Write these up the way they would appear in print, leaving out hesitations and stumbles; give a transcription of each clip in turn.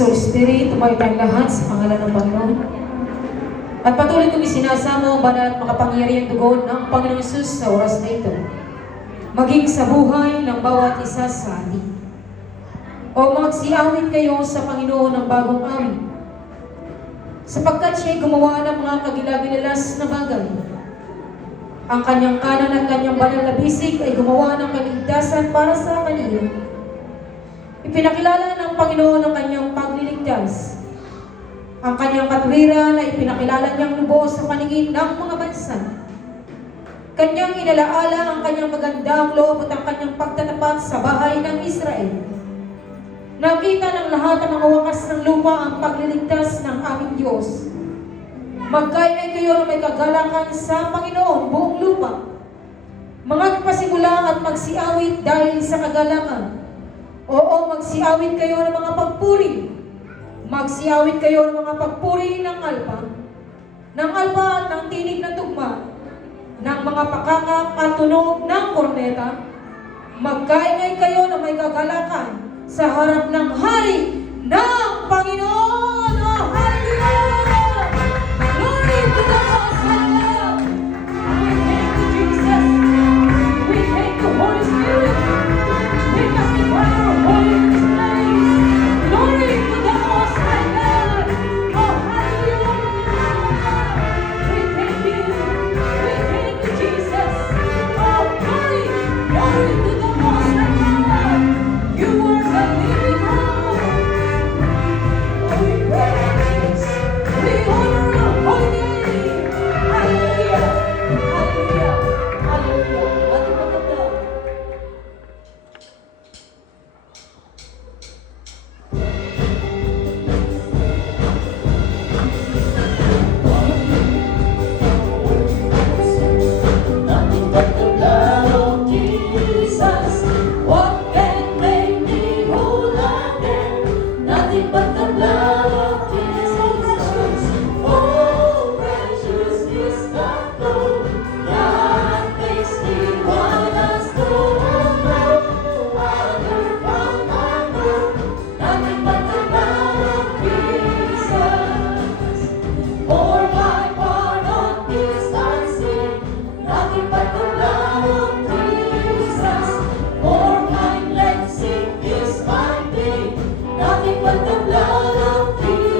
Holy Spirit, tumayo tayong lahat sa pangalan ng Panginoon. At patuloy kong isinasamo ang banal at makapangyarihang dugo ng Panginoong Hesus sa oras na ito, maging sa buhay ng bawat isa sa atin. O magsiawit kayo sa Panginoon ng bagong awit, sapagkat siya'y gumawa ng mga kagilagilalas na bagay. Ang kanyang kanan at kanyang banal na bisig ay gumawa ng kaligtasan para sa kanila. Ipinakilala ng Panginoon ang kanyang pagliligtas. Ang kanyang katwiran ay ipinakilala niyang lubos sa paningin ng mga bansa. Kanyang inalaala ang kanyang magandang loob at ang kanyang pagtatapat sa bahay ng Israel. Nakita ng lahat ng mga wakas ng lupa ang pagliligtas ng aming Diyos. Magkainay kayo na may kagalakan sa Panginoon buong lupa. Magpasimula at magsiawit dahil sa kagalakan. Oo, magsiawit kayo ng mga pagpuri. Magsiawit kayo ng mga pagpuri ng alpa at ng tinig ng tugma, ng mga pakakak at tunog ng korneta. Magkaingay kayo na may kagalakan sa harap ng hari ng Panginoon. Oh, hallelujah! Glory to the Most High God! We thank you, Jesus. We thank you, Holy Spirit. We magnify your holy place. Glory to the Most High God. Oh, hallelujah. We thank you. We thank you, Jesus. Oh, glory. Glory to the Most High God. You are the living God. Oh, we praise. We honor your holy name. Hallelujah. Hallelujah. Hallelujah. Ating maganda. Nothing but the blood of Jesus. What can make me whole again? Nothing but the blood of Jesus. Oh, precious is the flow that makes me white as snow. Other from I know. Nothing but the blood of Jesus. For my pardon is unseen. Nothing but the blood of Jesus. For my cleansing is my pain. Nothing but the blood of Jesus.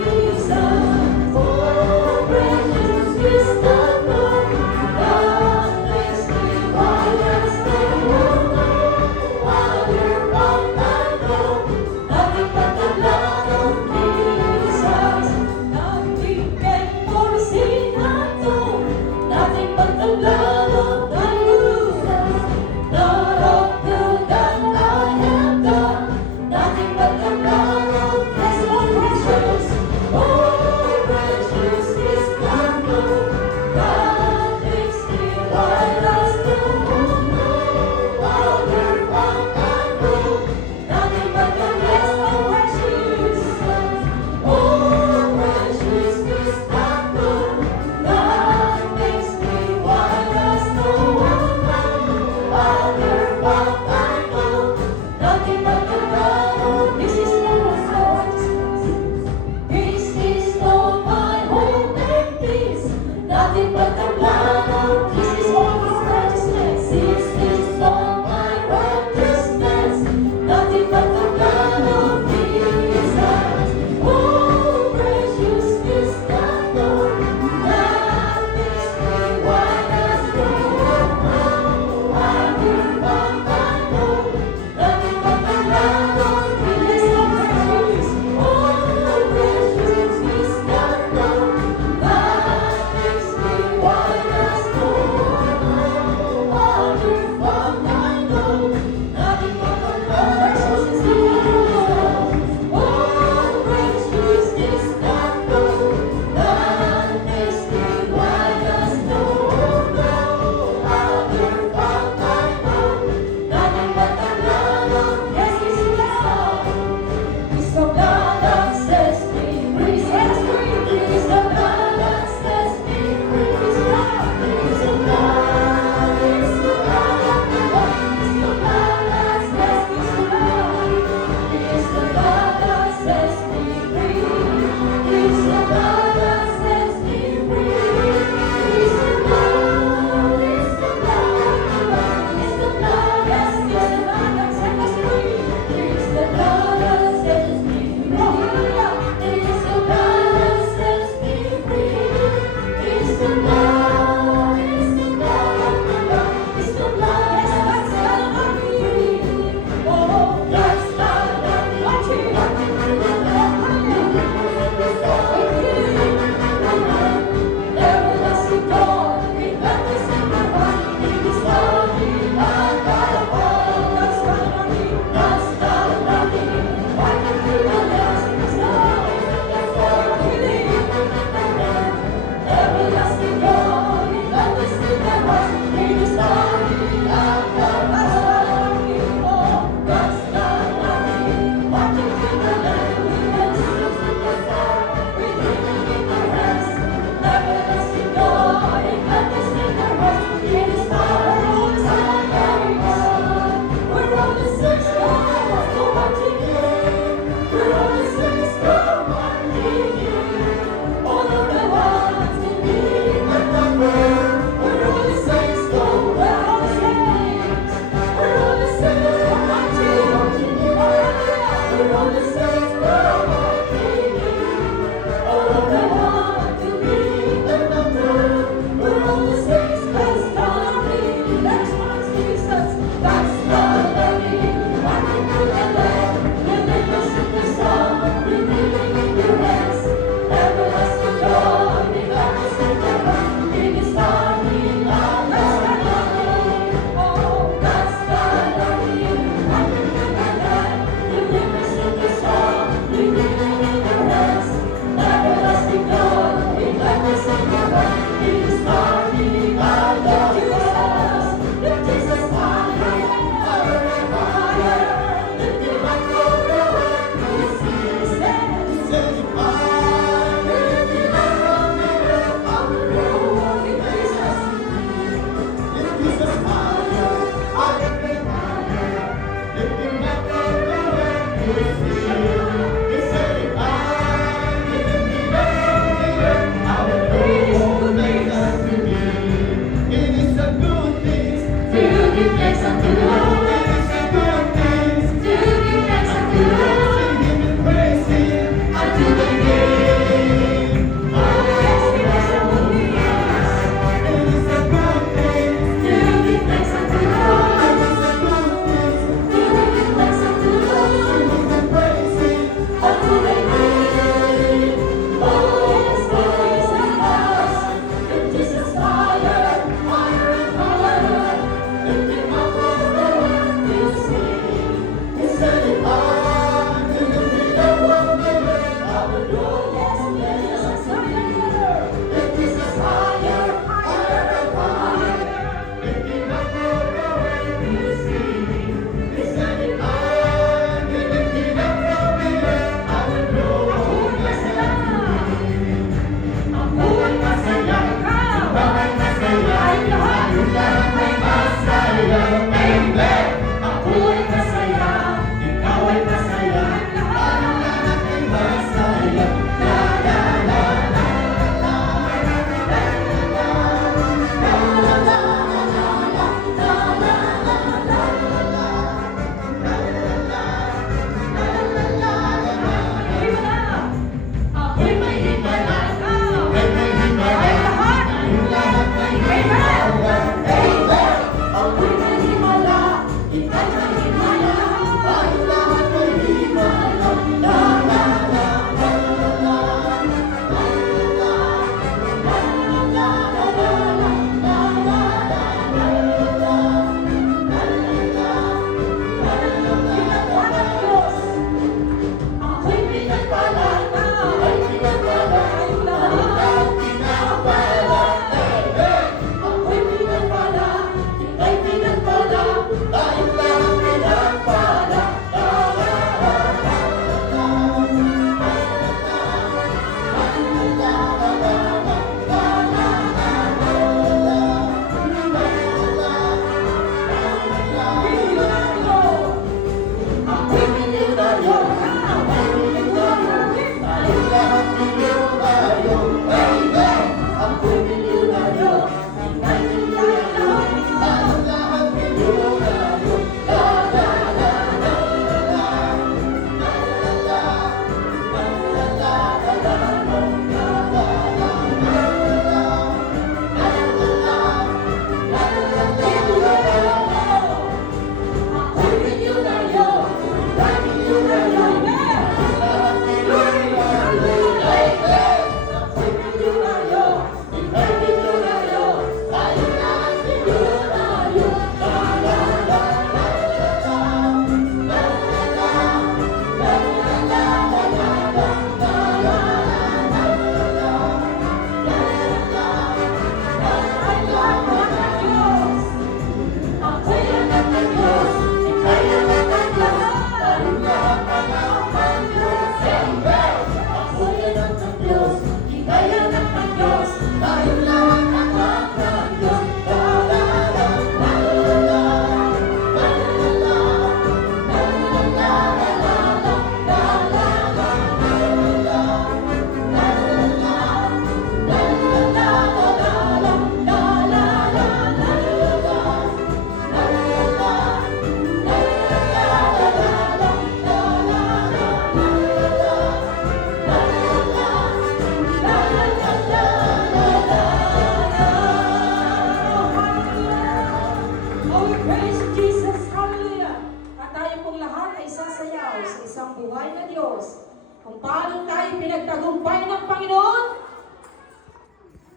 ipinagtagumpay ng Panginoon.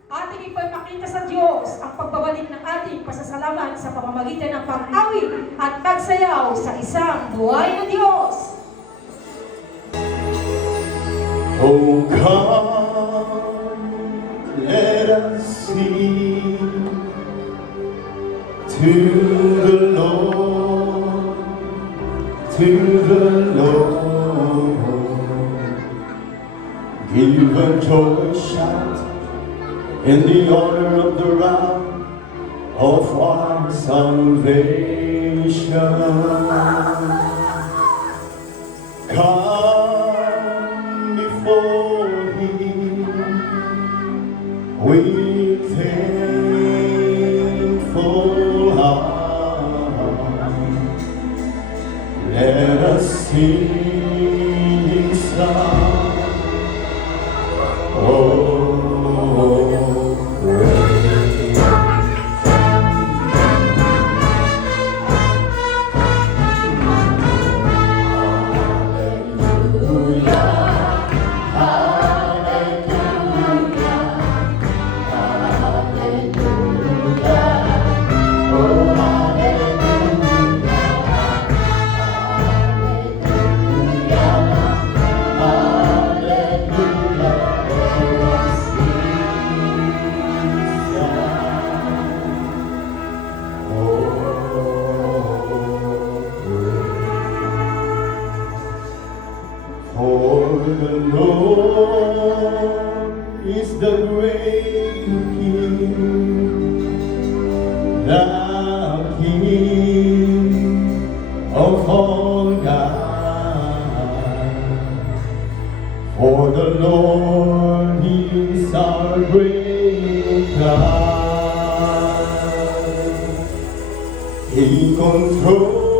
Ating ipapakita sa Diyos ang pagbabalik ng ating pasasalamat sa pamamagitan ng pag-awit at pagsayaw sa isang buhay na Diyos. Oh, come, let us sing to the Lord, to the Lord. Give a joyous shout in the honor of the round of our salvation. Come before Him with thankful heart. Let us sing His song. For the Lord is the great King, the King of all God. For the Lord is our great God. He controls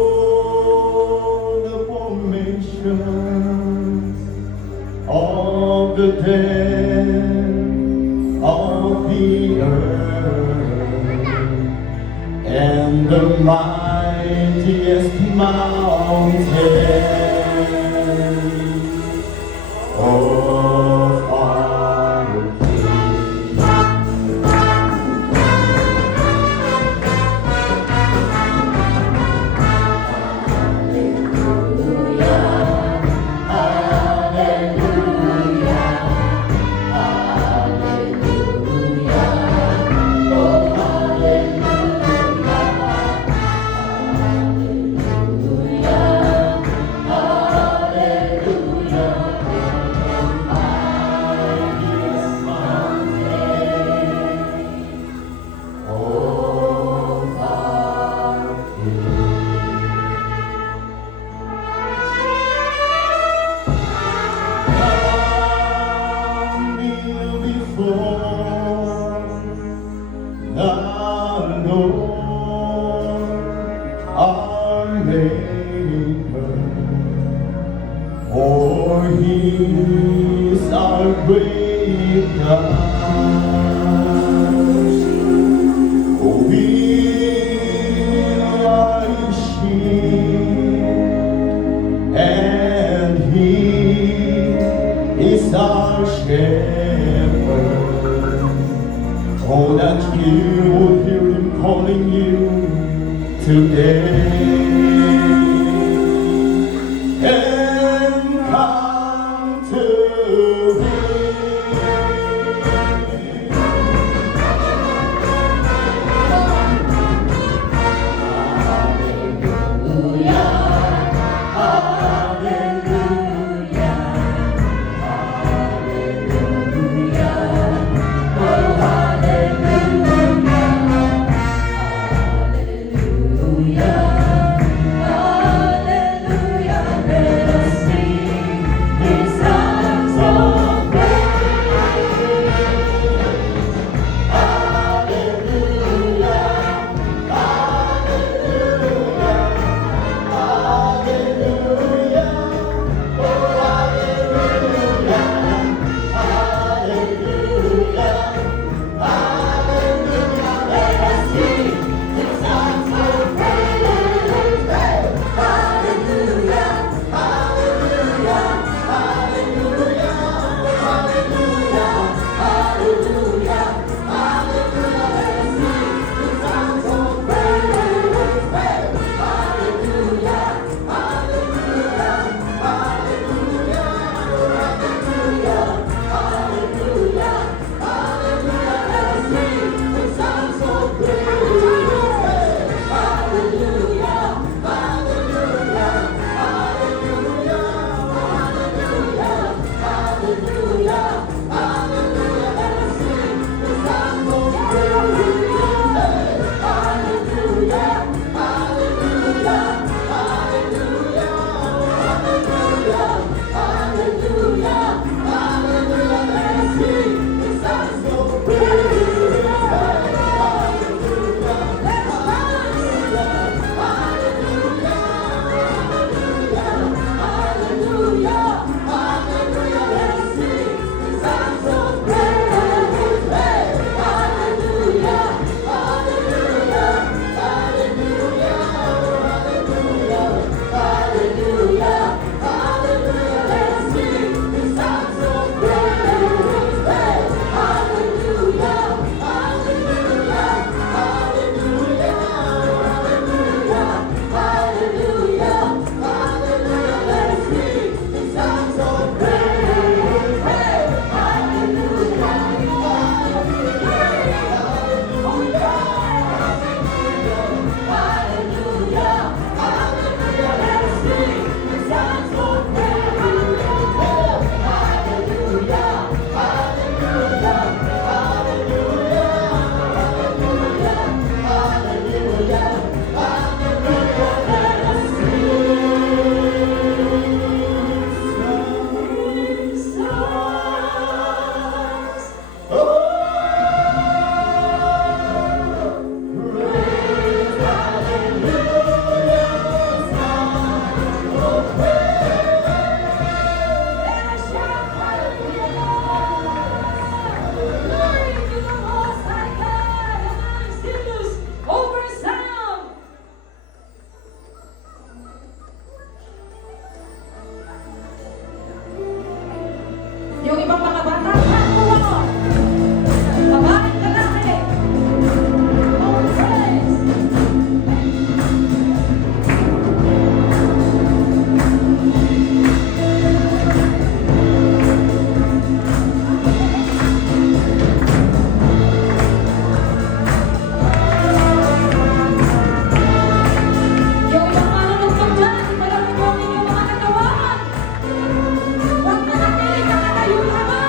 the formations of the dead of the earth, and the mightiest mountain of our King. For He is our great God. We are His sheep, and He is our shepherd. Oh, that you would hear Him calling you today. And come to Yung ibang mga bata, takuha. Babae, lalaki. Oh, praise. Yung ibang manunugtog dyan, ipalapit mo ang inyong mga katawan. Huwag manatili ka na kayo lamang.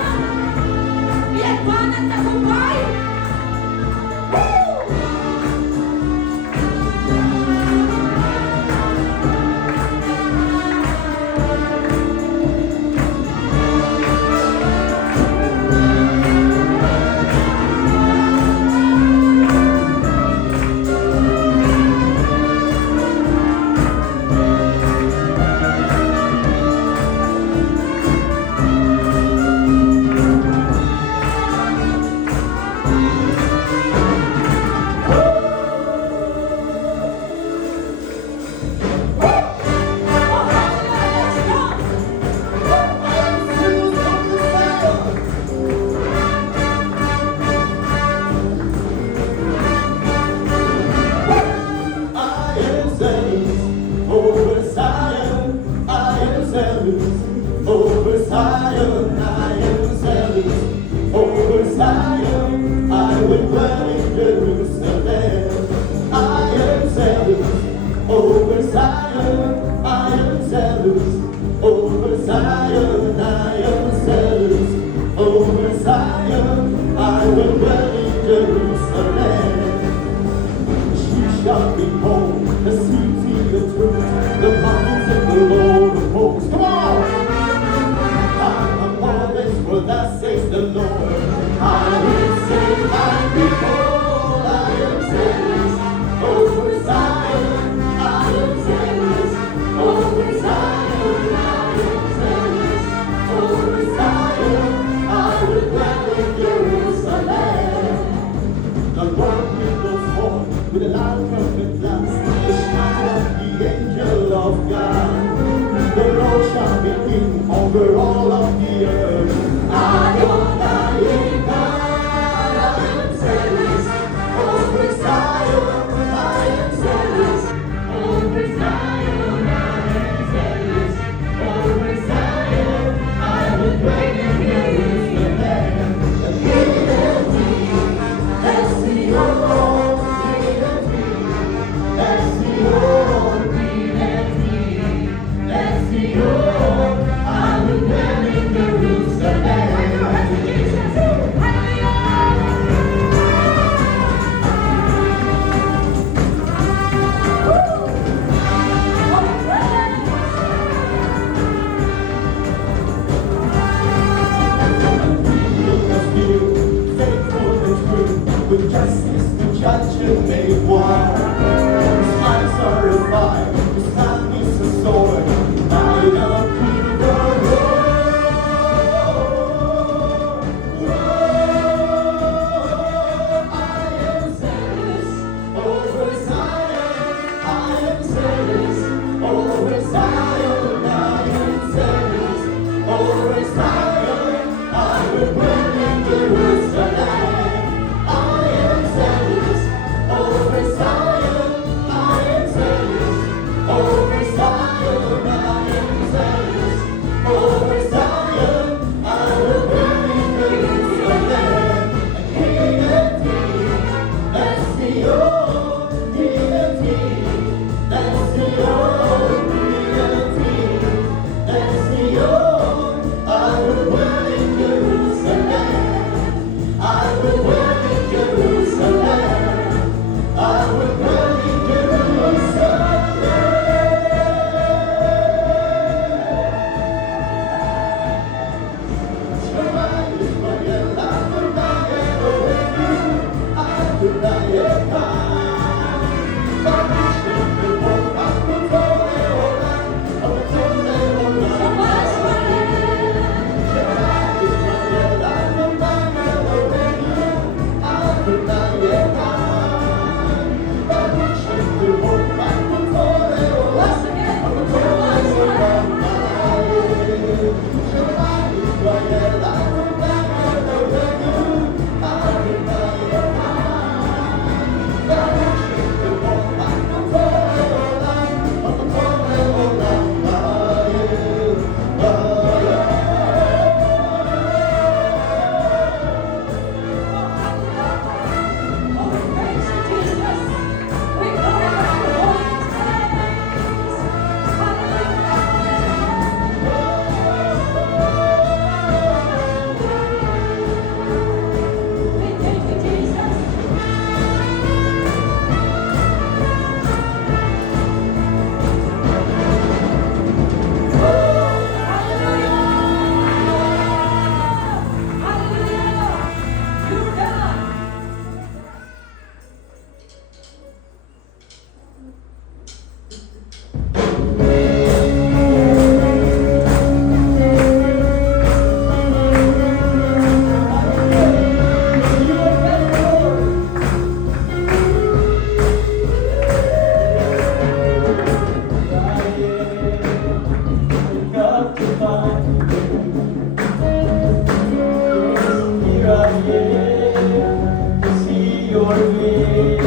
to see your face.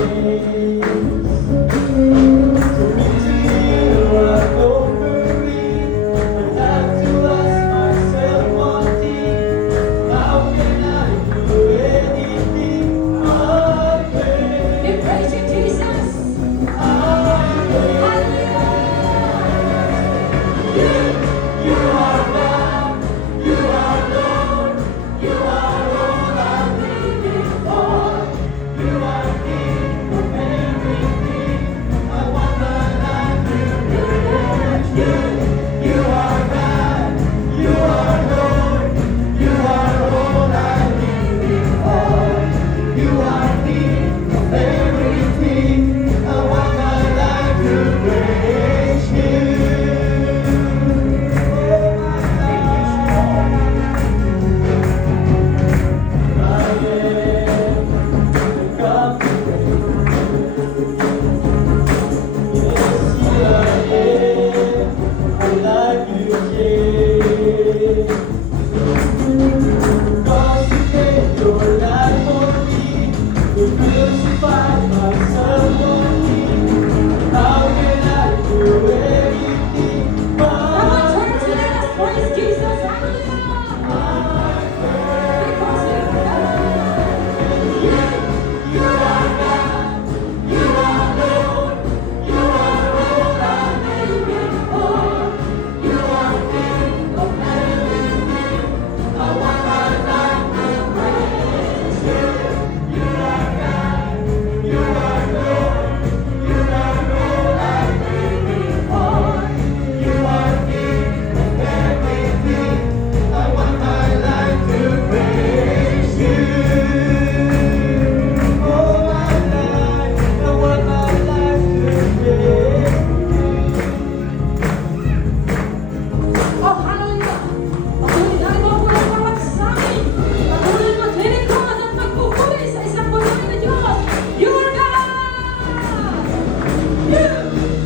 So between what offering, but have to ask myself one thing: how can I do anything but pray? We praise you, Jesus. You are God, you are Lord, you are all I'm living for. You are King of everything. I want my life to praise you. You are God, you are Lord, you are all I'm living for. You are King of everything. I want my life to praise you. How can I do anything Come on, but church, let us praise Jesus. Hallelujah. Because He's God. You are God, you are Lord, you are all I'm living for. You are King of everything. I want my life to praise you. You are God, you are Lord, you are all I'm living for. You are King of everything. I want my life to praise you. Oh, my life, I want my life to praise Oh, hallelujah. Patuloy tayo mamulang bawat sa amin. Patuloy maglilingkod at magpupuri sa isang buhay na Diyos. You are God.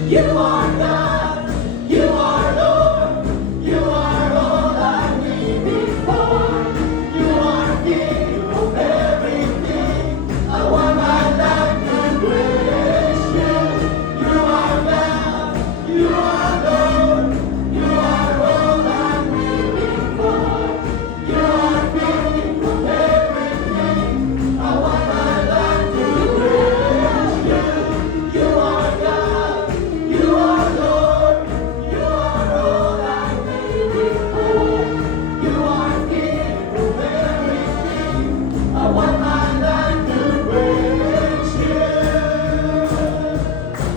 You are God, you are Lord, you are all I'm living for. You are King of everything. I want my life to praise you. You are God, you are Lord, you are all I'm living for. You are King of everything. I want my life to praise you. You are God, you are Lord, you are all I'm living for. You are King of everything. I want my life to praise you.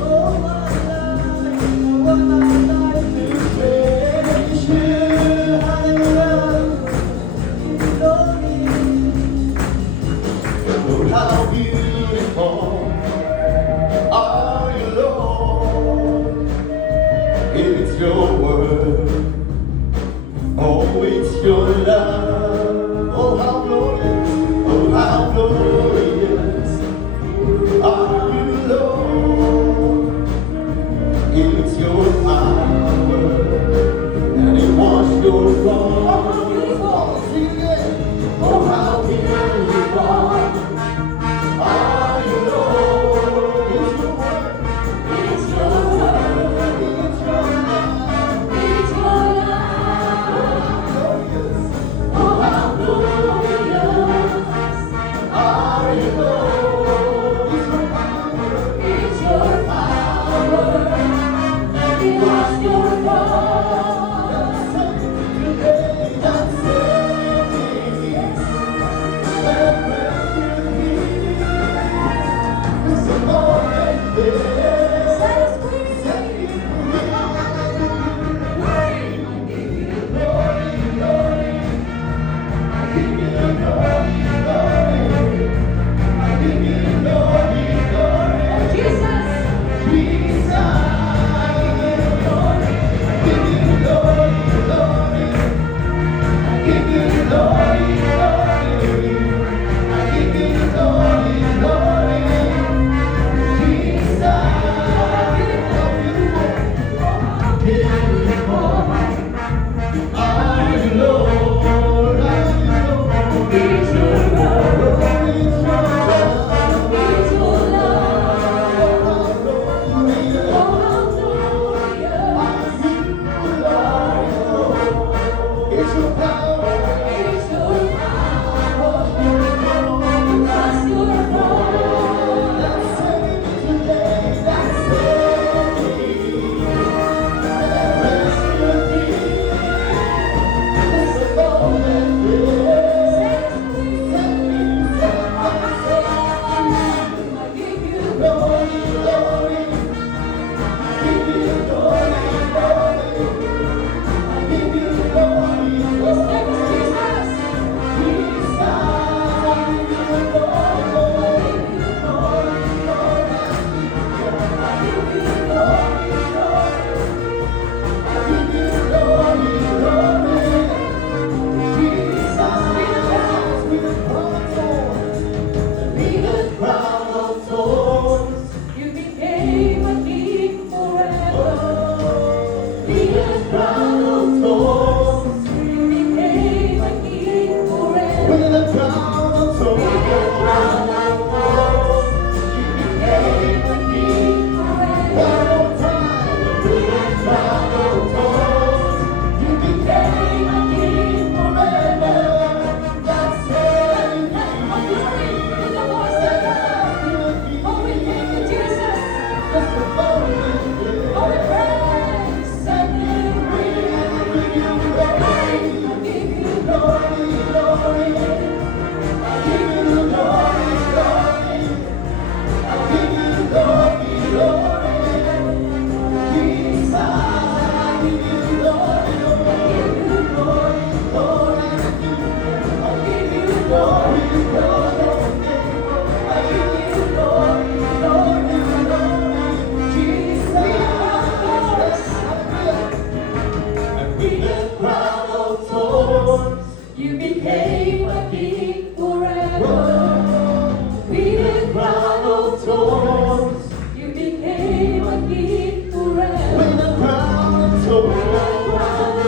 Oh, my life, I want my life to praise you. Hallelujah, glory. Lord, how beautiful are you, Lord? It's your word, oh, it's your love. Oh, how glorious, oh, how glorious are you, Lord? It's your power, and it was your wrong. Oh, how beautiful. Sing it. Oh, how beautiful are And with the crown of thorns, You became a king forever. With the crown of thorns, you became a king forever. with the crown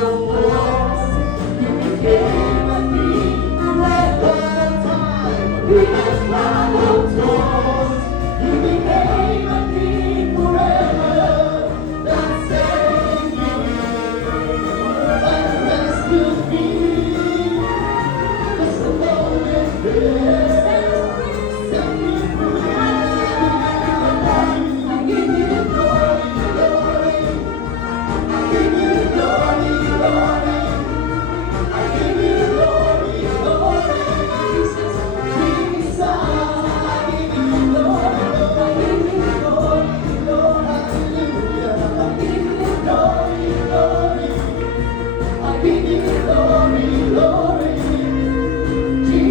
of thorns, You became a king forever. With the crown of thorns, you became a king forever. that saved me, that rescued me. Just a moment there, set me free. I give you glory, Glory, I give you glory, glory. I give you glory, glory. Jesus. Jesus, I give you glory, I give you glory, hallelujah. I give you glory, Glory, I give you glory, glory.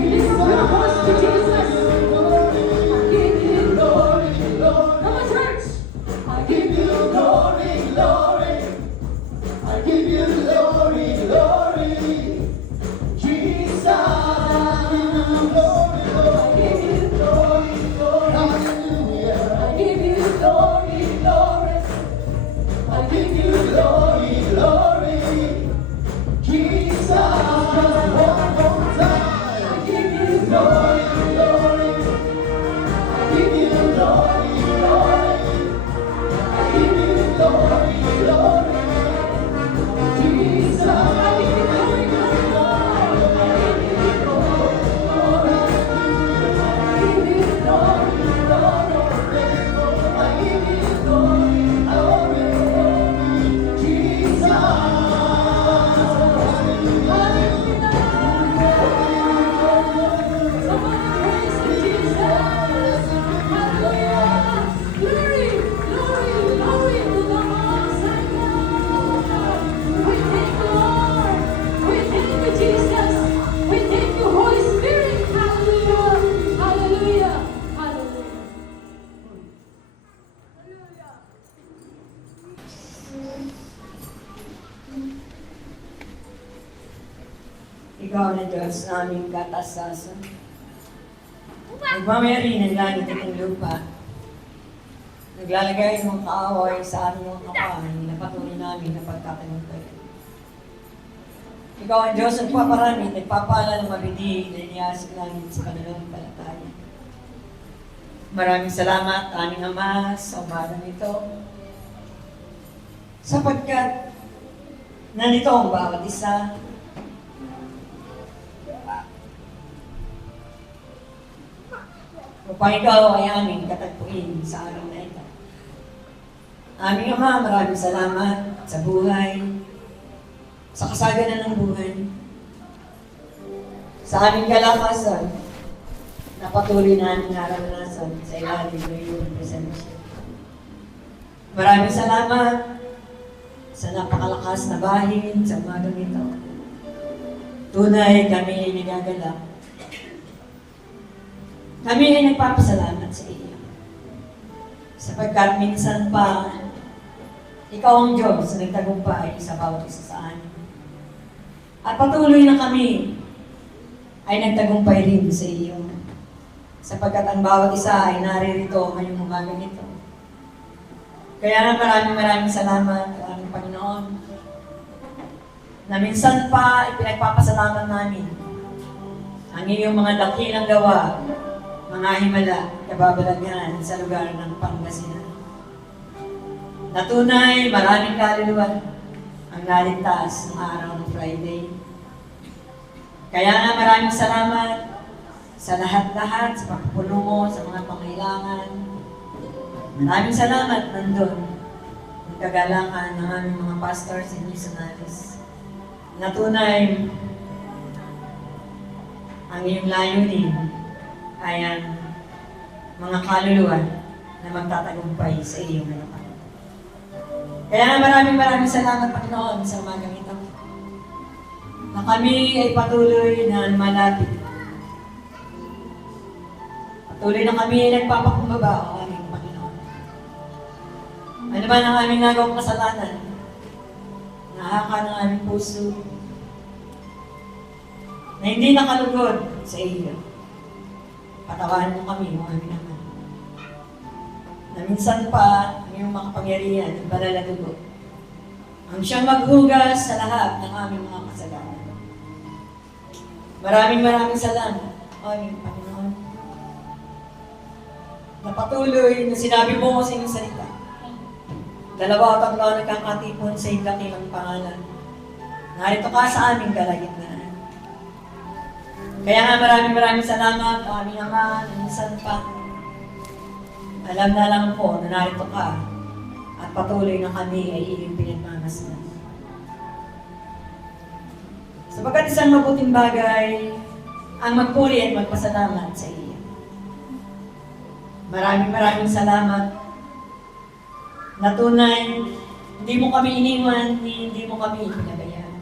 Lift up your voice to Jesus. Glory, I give you glory. glory. Come on, church. I Give give you you glory, glory. I give you glory, glory. Jesus, I give you glory, I give you glory, glory. hallelujah. I give you glory, glory. I give you glory, glory. Jesus, one more time. I give you Glory, glory. I give you glory, glory. I give you glory, glory. Jesus, I give you glory, Jesus, we thank you, Holy Spirit. Hallelujah, hallelujah, hallelujah. Ikaw na Diyos na aming katasasan. Nagmamayari ng langit at ng lupa. Naglalagay ng kaaway sa aming mga kapahan na patuloy namin na pagkatagumpayan. Ikaw ang Diyos ang paparami, nagpapala ng mabidig na iniyasig namin sa kanilang palataya. Maraming salamat, aming Ama, sa umagang ito. Sapagkat nandito ang bawat isa. Upang ikaw ay aming katagpuin sa araw na ito. Aming Ama, maraming salamat sa buhay, sa kasaganan ng buhay, sa aming kalakasan, na patuloy namin naranasan sa ilalim ng iyong presensya. Maraming salamat sa napakalakas na bahin sa umagang ito. Tunay kami ay nagagalak. Kami ay nagpapasalamat sa iyo. Sapagkat minsan pa, ikaw ang Diyos na nagtagumpay sa bawat isa sa amin. At patuloy na kami ay nagtagumpay rin sa iyo. Sapagkat ang bawat isa ay naririto ngayong umagang ito. Kaya maraming salamat, aming Panginoon, na minsan pa ipinagpapasalamat namin ang iyong mga dakilang gawa, mga himala, kababalaghan sa lugar ng Pangasinan. Natunay, maraming kaluluwa ang naligtas ng araw ng Friday. Kaya nga maraming salamat sa lahat-lahat, sa pagpupulong mo, sa mga pangailangan. Maraming salamat nandun ang kagalangan ng aming mga pastors and missionaries. Natunay, ang iyong layunin ay ang mga kaluluwa na magtatagumpay sa iyong harapan. Kaya maraming salamat, Panginoon, sa umagang ito. Na kami ay patuloy na malapit Patuloy na kami nagpapakumbaba o aming Panginoon. Ano ba ang aming nagawang kasalanan? Nahaka ng aming puso na hindi nakalugod sa iyo. Patawanan mo kami, o aming Ama. Na minsan pa, ang iyong makapangyarihan, ang banal na dugo, ang siyang maghugas sa lahat ng aming mga kasalanan. Maraming salamat, o aming Panginoon, na patuloy na sinabi mo sa iyong salita. 2 o 3 ang nagkakatipon sa iyong dakilang pangalan. Narito ka sa aming kalagitnaan. Kaya nga maraming salamat, o aming Ama, na minsan pa. Alam na lang po na narito ka at patuloy na kami ay iyong pinagmamasdan. Sapagkat isang mabuting bagay ang magpuri at magpasalamat sa iyo. Maraming salamat na tunay, hindi mo kami iniwan, hindi mo kami pinabayaan.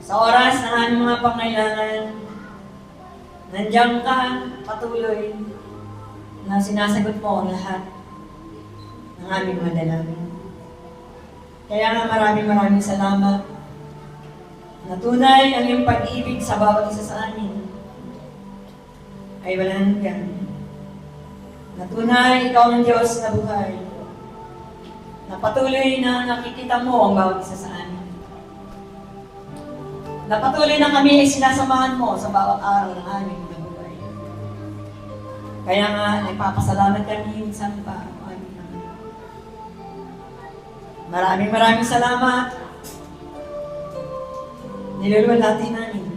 Sa oras ng aming mga pangailangan, nandiyan ka patuloy na sinasagot mo ang lahat ng aming mga dalangin. Kaya nga maraming salamat na tunay ang iyong pag-ibig sa bawat isa sa amin ay walang hanggan. Na tunay ikaw ang Diyos na buhay, na patuloy na nakikita mo ang bawat isa sa amin. Na patuloy na kami ay sinasamahan mo sa bawat araw ng aming buhay. Kaya nga, nagpapasalamat kami minsan pa. Maraming salamat. Niluluwalhati namin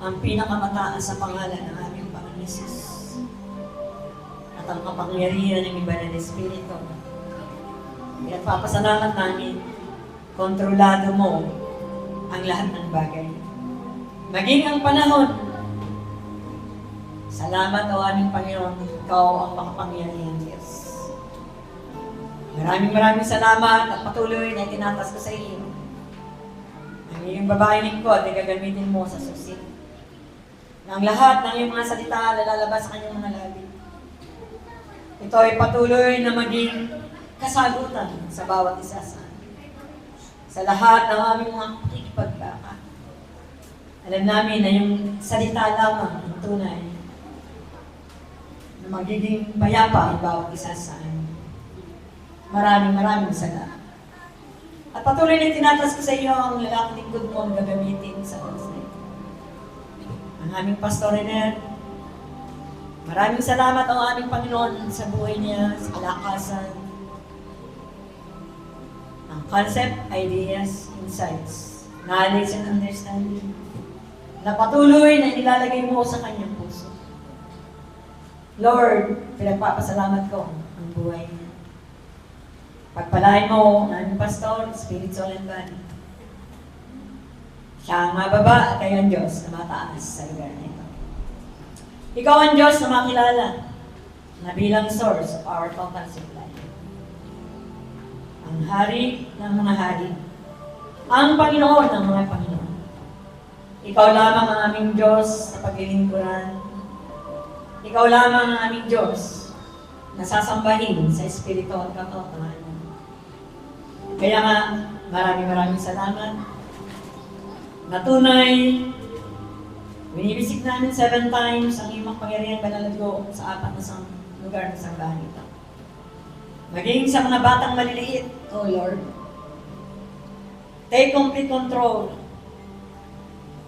ang pinakamataas sa pangalan ng aming Panginoon Hesus at ang kapangyarihan ng iba ng Espiritu. Pinagpapasalamat namin, kontrolado mo ang lahat ng bagay. Maging ang panahon, salamat o aming Panginoon, ikaw ang makapangyarihan Diyos. Maraming salamat at patuloy na itinatas ko sa iyo. Ang iyong babae lingkod ay gagamitin mo sa susi. Ang lahat ng iyong mga salita na lalabas sa kanyang mga labi. Ito ay patuloy na maging kasagutan sa bawat isa sa amin. Sa lahat ng aming mga pakikipagbaka. Alam namin na yung salita lamang ang tunay na magiging payapa ang bawat isa sa amin. Maraming salamat. At patuloy na tinatas ko sa iyo ang lalaking lingkod mo ang gagamitin sa oras na ito. Ang aming pastor Rener, maraming salamat ang aming Panginoon sa buhay niya, sa kalakasan, ang concept, ideas, insights, knowledge and understanding na patuloy na nilalagay mo sa kanyang puso. Lord, pinagpapasalamat ko ang buhay niya. Pagpalain mo ang aming pastor, spirit, soul, and body. Siya ang mababa at kayo ang Diyos na mataas sa lugar na ito. Ikaw ang Diyos na makilala na bilang source of our total supply. Ang hari ng mga hari. Ang Panginoon ng mga Panginoon. Ikaw lamang ang aming Diyos na paglilingkuran. Ikaw lamang ang aming Diyos na sasambahin sa espiritu at katotohanan. Kaya nga, maraming salamat. Natunay, binibisik namin 7 times ang iyong makapangyarihan banal na dugo sa 4 na lugar ng sambahan ito. Maging sa mga batang maliliit, O Lord, take complete control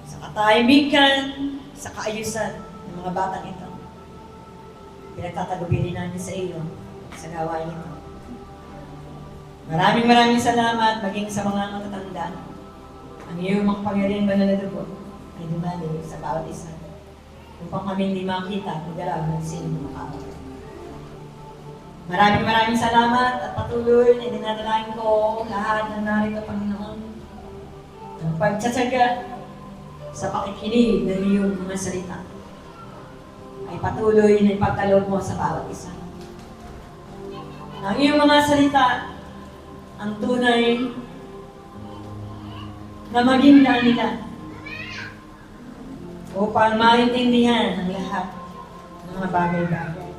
sa katahimikan, sa kaayusan ng mga batang ito. Pinagtatagubili namin sa iyo sa gawain ito. Maraming salamat maging sa mga matatanda. Ang iyong makapangyarihan banal na dugo ay dumali sa bawat isa upang kami hindi makita magalaw ng sino makakawal. Maraming salamat at patuloy na dinadalain ko lahat ng narito, Panginoon. Ang pagtsatsaga sa pakikinig ng iyong mga salita ay patuloy na ipagkaloob mo sa bawat isa. Ang iyong mga salita ang tunay na maging daan nila upang maintindihan ng lahat ng mga bagay-bagay.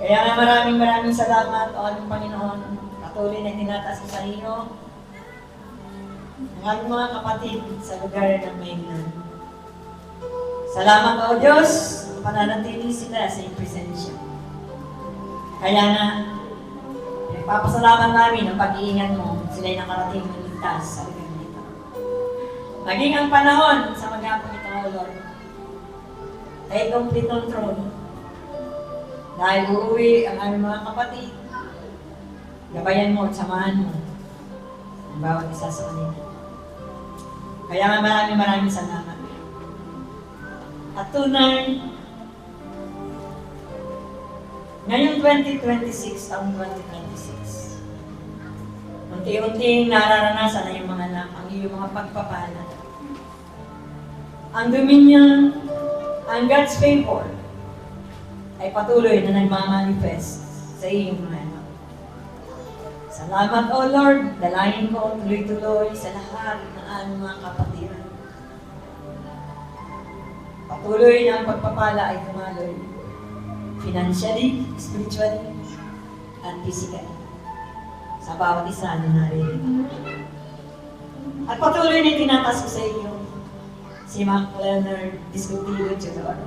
Kaya nga maraming salamat, O aming Panginoon, patuloy na tinataas sa iyo ang aming mga kapatid sa lugar ng mainland. Salamat, O Diyos, pananatili sila sa iyong presensya. Kaya na, nagpapasalamat namin ang pag-iingat mo, sila'y nakarating ng ligtas sa lugar nito. Maging ang panahon sa maghapon ito, O Lord, ay complete control. Dahil uuwi ang aming mga kapatid, gabayan mo at samahan mo ang bawat isa sa kanila. Kaya nga maraming salamat. At tunay, ngayong 2026, taong 2026, unti-unting nararanasan na yung mga anak, ang iyong mga pagpapala. Ang dominion, ang God's favor, ay patuloy na nagmamanifest sa iyong mga anak. Salamat, O Lord, dalangin ko tuloy-tuloy sa lahat ng aming mga kapatiran. Patuloy na ang pagpapala ay tumaloy, financially, spiritually, at physically, sa bawat isa na naririnig. At patuloy na tinatas ko sa iyo si Mac Leonard Discutido Jr.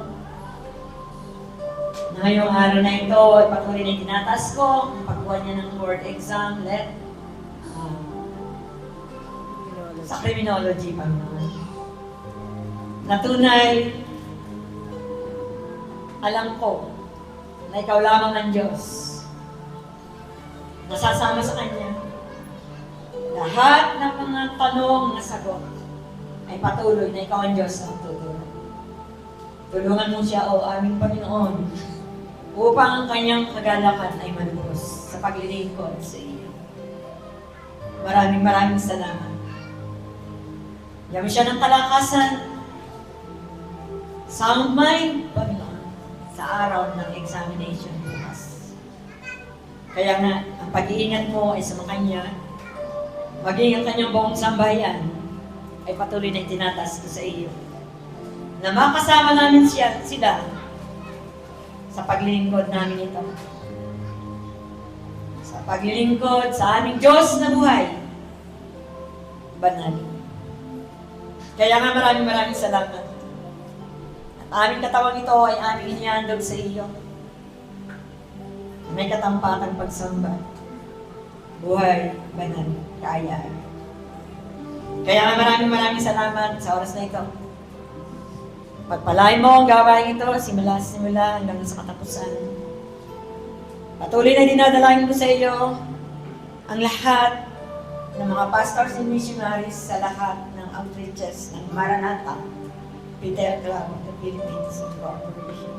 Na ngayong araw na ito ay patuloy na tinatas ko ang pagkuha niya ng board exam, sa criminology pa naman. Natunay, alam ko na ikaw lamang ang Diyos. Nasasama sa Kanya. Lahat ng mga tanong na sagot ay patuloy na ikaw ang Diyos na magtutulong. Tulungan mo siya, O aming Panginoon, upang ang kanyang kagalakan ay malubos sa paglilingkod sa iyo. Maraming salamat. Bigyan mo siya ng kalakasan, sound mind, Panginoon, sa araw ng examination bukas. Kaya nga, ang pag-iingat mo ay sa kanya, maging ang kanyang buong sambayan, ay patuloy na itinatas ko sa iyo. Na makasama namin sila sa paglilingkod namin ito. Sa paglilingkod sa aming Diyos na buhay, banal. Kaya nga maraming salamat. At aming katawang ito ay aming inihandog sa iyo. May katampakan pagsamba. Buhay, banal, kaayaan. Kaya nga maraming salamat sa oras na ito. Pagpalain mo ang gawain ito simula hanggang sa katapusan. Patuloy na dinadalangin ko sa iyo ang lahat ng mga pastors and missionaries sa lahat ng outreaches ng Maranatha, Peter Club of the Philippines Corporation.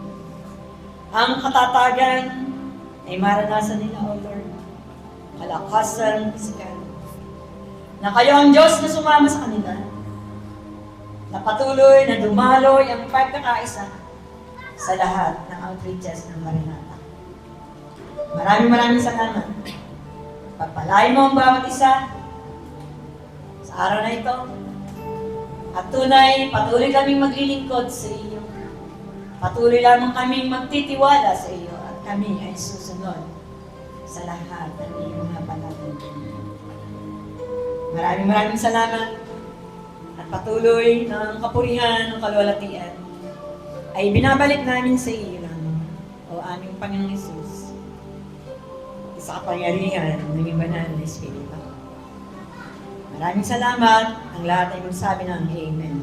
Ang katatagan ay maranasan nila, O Lord. Kalakasan, physical. Na kayo ang Diyos na sumama sa kanila. Na patuloy na dumaloy ang pagkakaisa sa lahat ng outreaches ng Maranatha. Maraming salamat. Pagpalain mo ang bawat isa sa araw na ito. At tunay, patuloy kaming maglilingkod sa iyo. Patuloy lamang kaming magtitiwala sa iyo at kami ay susunod sa lahat ng iyong mga panalangin. Maraming salamat. At patuloy ng kapurihan ng kalwalatian ay binabalik namin sa iyo lamang, O aming Panginoong Hesus, sa kapangyarihan ng iyong banal na Espiritu. Maraming salamat. Ang lahat ay magsabi ng Amen.